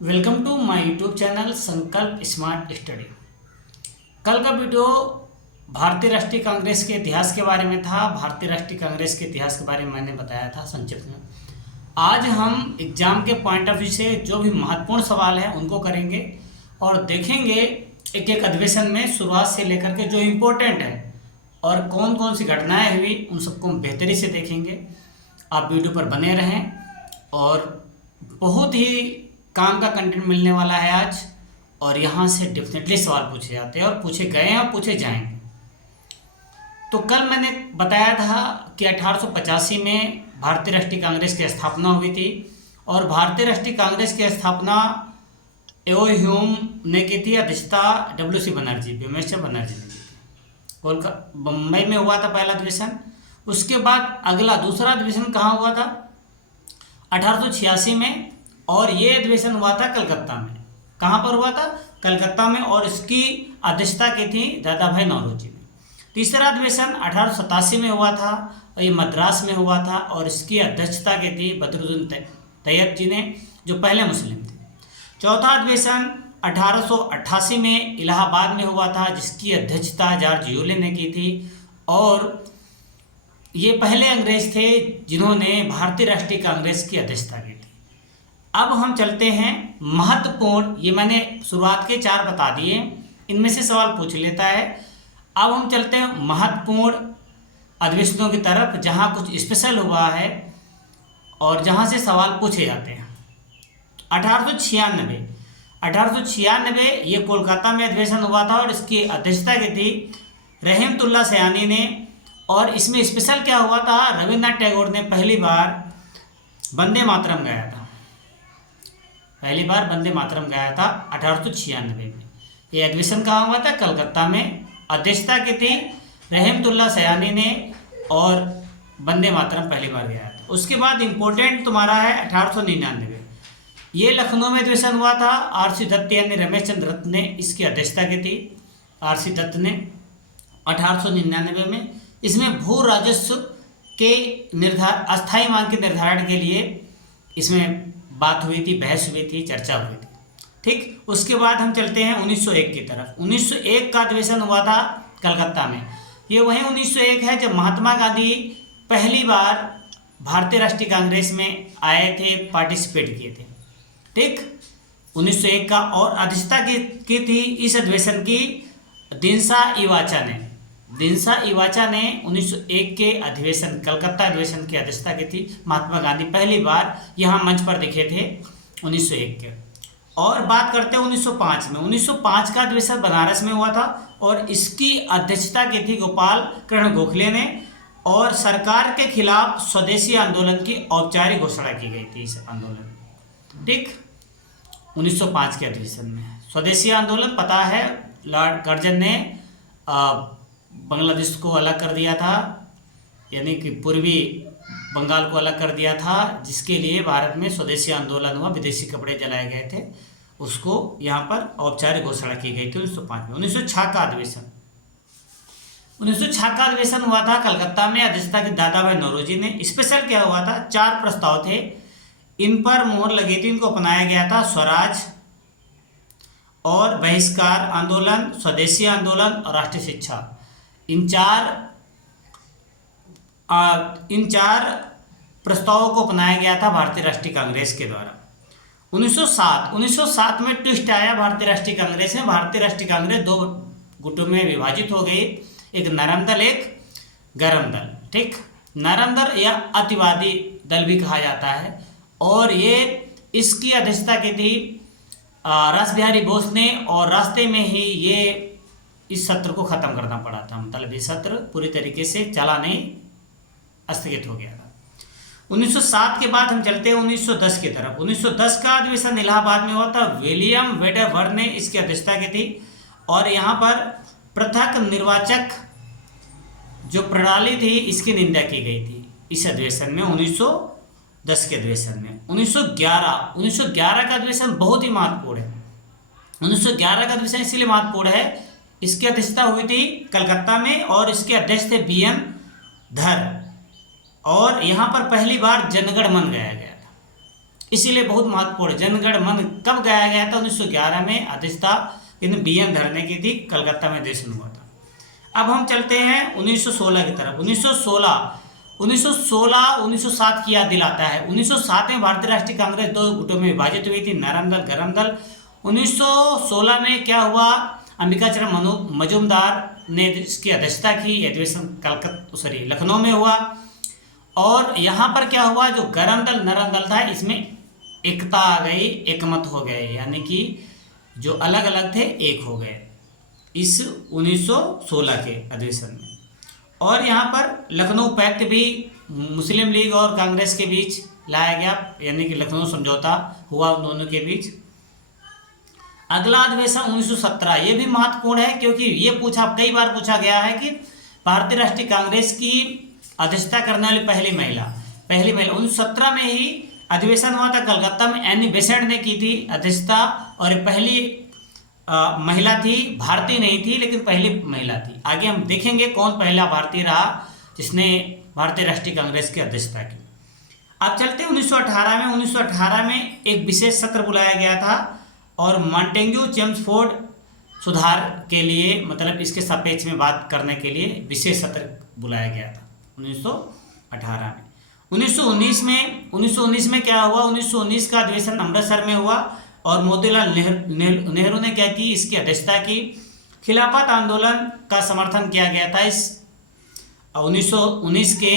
Welcome to my YouTube channel Sankalp smart study. कल का video भारतीय राष्ट्रीय कांग्रेस के इतिहास के बारे में था। भारतीय राष्ट्रीय कांग्रेस के इतिहास के बारे में मैंने बताया था संक्षिप्त में। आज हम एग्जाम के पॉइंट ऑफ व्यू से जो भी महत्वपूर्ण सवाल हैं उनको करेंगे और देखेंगे एक एक अधिवेशन में शुरुआत से लेकर के जो इम्पोर्टेंट है और कौन कौन सी घटनाएं हुई उन सबको हम बेहतरी से देखेंगे। आप वीडियो पर बने रहें और बहुत ही काम का कंटेंट मिलने वाला है आज। और यहाँ से डेफिनेटली सवाल पूछे जाते हैं और पूछे गए हैं और पूछे जाएंगे। तो कल मैंने बताया था कि 1885 में भारतीय राष्ट्रीय कांग्रेस की स्थापना हुई थी और भारतीय राष्ट्रीय कांग्रेस की स्थापना एओ ह्यूम ने की थी, अध्यक्षता WC बनर्जी भीमेश्वर बनर्जी ने की थी। कोलकाता बम्बई में हुआ था पहला अधिवेशन। उसके बाद अगला दूसरा अधिवेशन कहाँ हुआ था? 1886 में। और ये अधिवेशन हुआ था कलकत्ता में। कहाँ पर हुआ था? कलकत्ता में। और इसकी अध्यक्षता की थी दादा भाई नौरोजी ने। तीसरा अधिवेशन 1887 में हुआ था और ये मद्रास में हुआ था और इसकी अध्यक्षता की थी बदरुद्दीन तैयब जी ने, जो पहले मुस्लिम थे। चौथा अधिवेशन 1888 में इलाहाबाद में हुआ था, जिसकी अध्यक्षता जॉर्ज यूले ने की थी और ये पहले अंग्रेज थे जिन्होंने भारतीय राष्ट्रीय कांग्रेस की अध्यक्षता की थी। अब हम चलते हैं महत्वपूर्ण, ये मैंने शुरुआत के 4 बता दिए, इनमें से सवाल पूछ लेता है। अब हम चलते हैं महत्वपूर्ण अधिवेशनों की तरफ जहां कुछ स्पेशल हुआ है और जहां से सवाल पूछे जाते हैं। 1896 ये कोलकाता में अधिवेशन हुआ था और इसकी अध्यक्षता की थी रहमतुल्लाह सयानी ने। और इसमें स्पेशल क्या हुआ था? रविन्द्रनाथ टैगोर ने पहली बार वंदे मातरम गाया था। पहली बार वंदे मातरम गाया था 1896 में। ये अधिवेशन कहाँ हुआ था? कलकत्ता में। अध्यक्षता की थी रहमतुल्लाह सयानी ने और वंदे मातरम पहली बार गाया था। उसके बाद इम्पोर्टेंट तुम्हारा है 1899। ये लखनऊ में अधिवेशन हुआ था। RC दत्त यानी रमेश चंद्र दत्त ने इसकी अध्यक्षता की थी। RC दत्त ने 1899 में। इसमें भू राजस्व के अस्थायी मांग के निर्धारण के लिए इसमें बात हुई थी, बहस हुई थी, चर्चा हुई थी। ठीक, उसके बाद हम चलते हैं 1901 की तरफ। 1901 का अधिवेशन हुआ था कलकत्ता में। ये वही 1901 है जब महात्मा गांधी पहली बार भारतीय राष्ट्रीय कांग्रेस में आए थे, पार्टिसिपेट किए थे। ठीक, 1901 का। और अध्यक्षता की थी इस अधिवेशन की दिनसा इवाचा ने 1901 के अधिवेशन कलकत्ता अधिवेशन की अध्यक्षता की थी। महात्मा गांधी पहली बार यहाँ मंच पर दिखे थे 1901 के। और बात करते हैं 1905 में। 1905 का अधिवेशन बनारस में हुआ था और इसकी अध्यक्षता की थी गोपाल कृष्ण गोखले ने और सरकार के खिलाफ स्वदेशी आंदोलन की औपचारिक घोषणा की गई थी इस आंदोलन। ठीक, 1905 के अधिवेशन में स्वदेशी आंदोलन पता है, लॉर्ड कर्जन ने बांग्लादेश को अलग कर दिया था, यानी कि पूर्वी बंगाल को अलग कर दिया था, जिसके लिए भारत में स्वदेशी आंदोलन हुआ, विदेशी कपड़े जलाए गए थे, उसको यहाँ पर औपचारिक घोषणा की गई थी 1905 में। 1906 का अधिवेशन 1906 का अधिवेशन हुआ था कलकत्ता में। अध्यक्षता की दादा भाई नौरोजी ने। स्पेशल क्या हुआ था? 4 प्रस्ताव थे, इन पर मोहर लगी थी, इनको अपनाया गया था। स्वराज और बहिष्कार आंदोलन, स्वदेशी आंदोलन और राष्ट्रीय शिक्षा। इन चार प्रस्तावों को अपनाया गया था भारतीय राष्ट्रीय कांग्रेस के द्वारा। 1907 में ट्विस्ट आया भारतीय राष्ट्रीय कांग्रेस में। भारतीय राष्ट्रीय कांग्रेस 2 गुटों में विभाजित हो गई, एक नरम दल, एक गरम दल। ठीक, नरम दल या अतिवादी दल भी कहा जाता है। और ये इसकी अध्यक्षता की थी रास बिहारी बोस ने और रास्ते में ही ये इस सत्र को ख़त्म करना पड़ा था। मतलब ये सत्र पूरी तरीके से चला नहीं, स्थगित हो गया था। 1907 के बाद हम चलते हैं 1910 की तरफ। 1910 का अधिवेशन इलाहाबाद में हुआ था। विलियम वेडरवर्थ ने इसकी अध्यक्षता की थी और यहाँ पर पृथक निर्वाचक जो प्रणाली थी इसकी निंदा की गई थी इस अधिवेशन में, 1910 के अधिवेशन में। 1911 का अधिवेशन बहुत ही महत्वपूर्ण है। 1911 का अधिवेशन इसलिए महत्वपूर्ण है, इसकी अध्यक्षता हुई थी कलकत्ता में और इसके अध्यक्ष थे BN धर। और यहाँ पर पहली बार जनगण मन गाया गया था। इसीलिए बहुत महत्वपूर्ण। जनगण मन कब गाया गया था? 1911 में अध्यक्षता BN धर ने की थी, कलकत्ता में अधिवेशन हुआ था। अब हम चलते हैं 1916 की तरफ। 1907 की याद दिलाता है। 1907 में भारतीय राष्ट्रीय कांग्रेस दो गुटों में विभाजित हुई थी, नरम दल, गरम दल। 1916 में क्या हुआ? अंबिकाचरण मजूमदार ने इसकी अध्यक्षता की। अधिवेशन लखनऊ में हुआ। और यहाँ पर क्या हुआ? जो गरम दल नरम दल था, इसमें एकता आ गई, एकमत हो गए, यानी कि जो अलग अलग थे एक हो गए इस 1916 के अधिवेशन में। और यहाँ पर लखनऊ पैक्ट भी मुस्लिम लीग और कांग्रेस के बीच लाया गया, यानी कि लखनऊ समझौता हुआ उन दोनों के बीच। अगला अधिवेशन 1917, ये भी महत्वपूर्ण है क्योंकि ये कई बार पूछा गया है कि भारतीय राष्ट्रीय कांग्रेस की अध्यक्षता करने वाली पहली महिला 1917 में ही अधिवेशन हुआ था कलकत्ता में। एनी बेसेंट ने की थी अध्यक्षता, और पहली महिला थी, भारतीय नहीं थी लेकिन पहली महिला थी। आगे हम देखेंगे कौन पहला भारतीय रहा जिसने भारतीय राष्ट्रीय कांग्रेस की अध्यक्षता की। अब चलते 1918 में। 1918 में एक विशेष सत्र बुलाया गया था और मॉन्टेग्यू चेम्सफोर्ड सुधार के लिए, मतलब इसके सापेक्ष में बात करने के लिए विशेष सत्र बुलाया गया था 1918 में। 1919 में क्या हुआ? 1919 का अधिवेशन अमृतसर में हुआ और मोतीलाल नेहरू ने क्या की? इसकी अध्यक्षता की। खिलाफत आंदोलन का समर्थन किया गया था इस 1919 के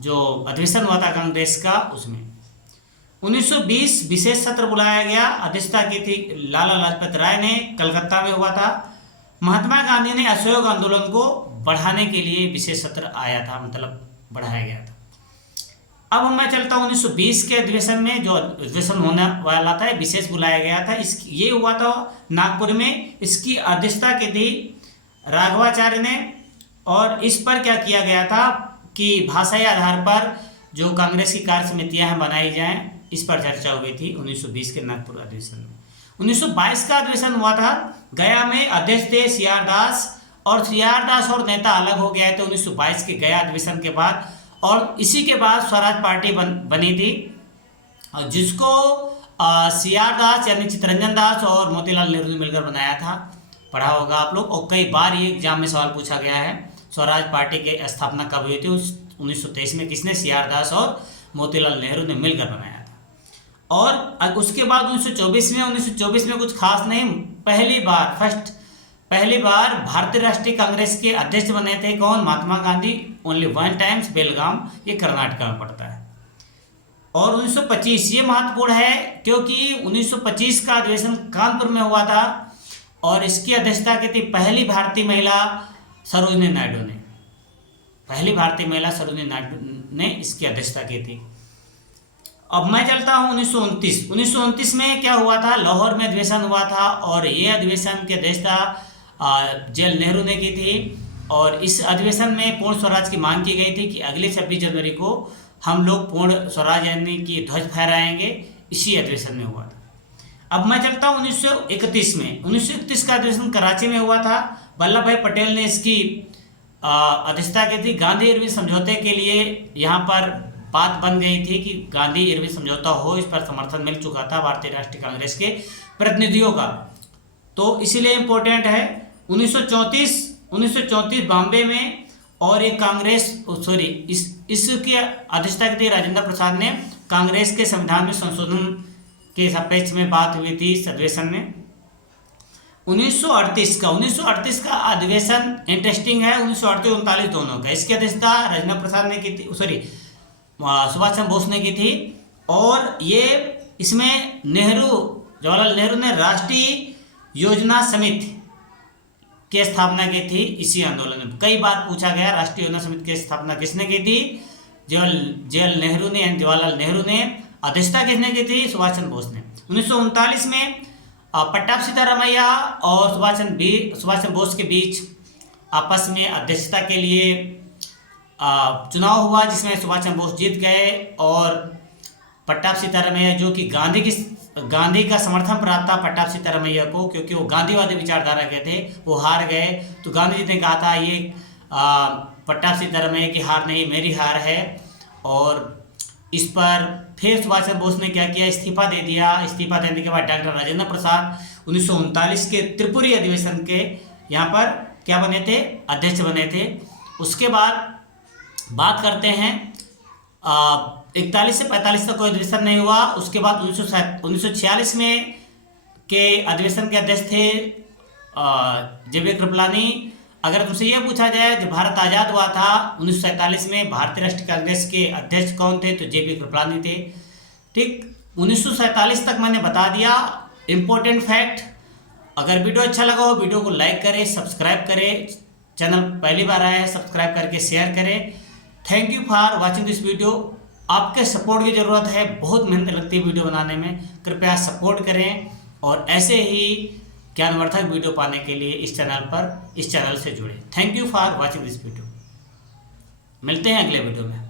जो अधिवेशन हुआ था कांग्रेस का, उसमें। 1920 विशेष सत्र बुलाया गया, अध्यक्षता की थी लाला लाजपत राय ने, कलकत्ता में हुआ था। महात्मा गांधी ने असहयोग आंदोलन को बढ़ाने के लिए विशेष सत्र आया था, मतलब बढ़ाया गया था। अब मैं चलता हूँ 1920 के अधिवेशन में। जो अधिवेशन होने वाला था विशेष बुलाया गया था, ये हुआ था नागपुर में। इसकी अध्यक्षता की थी राघवाचार्य ने। और इस पर क्या किया गया था कि भाषाई आधार पर जो कांग्रेस की कार्य समितियां हैं बनाई जाएं, इस पर चर्चा हुई थी 1920 के नागपुर अधिवेशन में। 1922 का अधिवेशन हुआ था गया में। अध्यक्ष थे CR दास, और CR दास और नेता अलग हो गए थे 1922 के गया अधिवेशन के बाद। और इसी के बाद स्वराज पार्टी बनी थी, और जिसको CR दास यानी चित्तरंजन दास और मोतीलाल नेहरू ने मिलकर बनाया था। पढ़ा होगा आप लोग, और कई बार ये एग्जाम में सवाल पूछा गया है। स्वराज पार्टी की स्थापना कब हुई थी? 1923 में। किसने? CR दास और मोतीलाल नेहरू ने मिलकर बनाया था। और उसके बाद 1924 में कुछ खास नहीं। पहली बार भारतीय राष्ट्रीय कांग्रेस के अध्यक्ष बने थे कौन? Mahatma Gandhi. Only one times, बेलगाम, ये कर्नाटक में पड़ता है। और 1925 ये महत्वपूर्ण है क्योंकि 1925 का अधिवेशन कानपुर में हुआ था और इसकी अध्यक्षता की थी पहली भारतीय महिला सरोजिनी नायडू ने। पहली भारतीय महिला सरोजिनी नायडू ने इसकी अध्यक्षता की थी। अब मैं चलता हूँ 1929 में क्या हुआ था? लाहौर में अधिवेशन हुआ था, और ये अधिवेशन की अध्यक्षता जवाहरलाल नेहरू ने की थी। और इस अधिवेशन में पूर्ण स्वराज की मांग की गई थी कि अगले 26 जनवरी को हम लोग पूर्ण स्वराज यानी कि ध्वज फहराएंगे। इसी अधिवेशन में हुआ था। अब मैं चलता हूँ 1931 में। 1931 का अधिवेशन कराची में हुआ था। वल्लभ भाई पटेल ने इसकी अध्यक्षता की थी। गांधी इरविन समझौते के लिए यहाँ पर बात बन गई थी कि गांधी इरविन समझौता हो, इस पर समर्थन मिल चुका था भारतीय राष्ट्रीय कांग्रेस के प्रतिनिधियों का, तो इसीलिए इम्पोर्टेंट है। 1934 बॉम्बे में, और एक इसकी अध्यक्षता की थी राजेंद्र प्रसाद ने। कांग्रेस के संविधान में संशोधन के सापेक्ष में बात हुई थी इस अधिवेशन में। 1938 का अधिवेशन इंटरेस्टिंग है। 1938-39 दोनों का। इसकी अध्यक्षता राजेंद्र प्रसाद ने की थी, सुभाष चंद्र बोस ने की थी। और ये इसमें जवाहरलाल नेहरू ने राष्ट्रीय योजना समिति की स्थापना की थी। इसी आंदोलन में कई बार पूछा गया राष्ट्रीय योजना समिति की स्थापना किसने की थी? जवाहरलाल नेहरू ने। अध्यक्षता किसने की थी? सुभाष चंद्र बोस ने। 1939 में पट्टाभी सीतारामैया और सुभाष चंद्र बोस के बीच आपस में अध्यक्षता के लिए चुनाव हुआ, जिसमें सुभाष चंद्र बोस जीत गए और पट्टाभी सीतारामैया, जो कि गांधी का समर्थन प्राप्त था पट्टाभी सीतारामैया को, क्योंकि वो गांधीवादी विचारधारा के थे, वो हार गए। तो गांधी जी ने कहा था ये पट्टाभी सीतारामैया की हार नहीं, मेरी हार है, और इस पर फिर सुभाष चंद्र बोस ने क्या किया, इस्तीफा दे दिया। इस्तीफा देने के बाद डॉक्टर राजेंद्र प्रसाद 1939 के त्रिपुरी अधिवेशन के यहाँ पर क्या बने थे, अध्यक्ष बने थे। उसके बाद बात करते हैं 41 से 45 तक कोई अधिवेशन नहीं हुआ। उसके बाद 1946 में के अधिवेशन के अध्यक्ष थे जे.बी. कृपलानी। अगर तुमसे यह पूछा जाए जब भारत आज़ाद हुआ था 1947 में, भारतीय राष्ट्रीय कांग्रेस के अध्यक्ष कौन थे, तो जे.बी. कृपलानी थे। ठीक, 1947 तक मैंने बता दिया इम्पोर्टेंट फैक्ट। अगर वीडियो अच्छा लगा हो वीडियो को लाइक करें, सब्सक्राइब करें, चैनल पहली बार आया है सब्सक्राइब करके शेयर करें। Thank you for watching this video. आपके सपोर्ट की ज़रूरत है, बहुत मेहनत लगती है वीडियो बनाने में, कृपया सपोर्ट करें और ऐसे ही ज्ञानवर्धक वीडियो पाने के लिए इस चैनल से जुड़े। Thank you for watching this video. मिलते हैं अगले वीडियो में।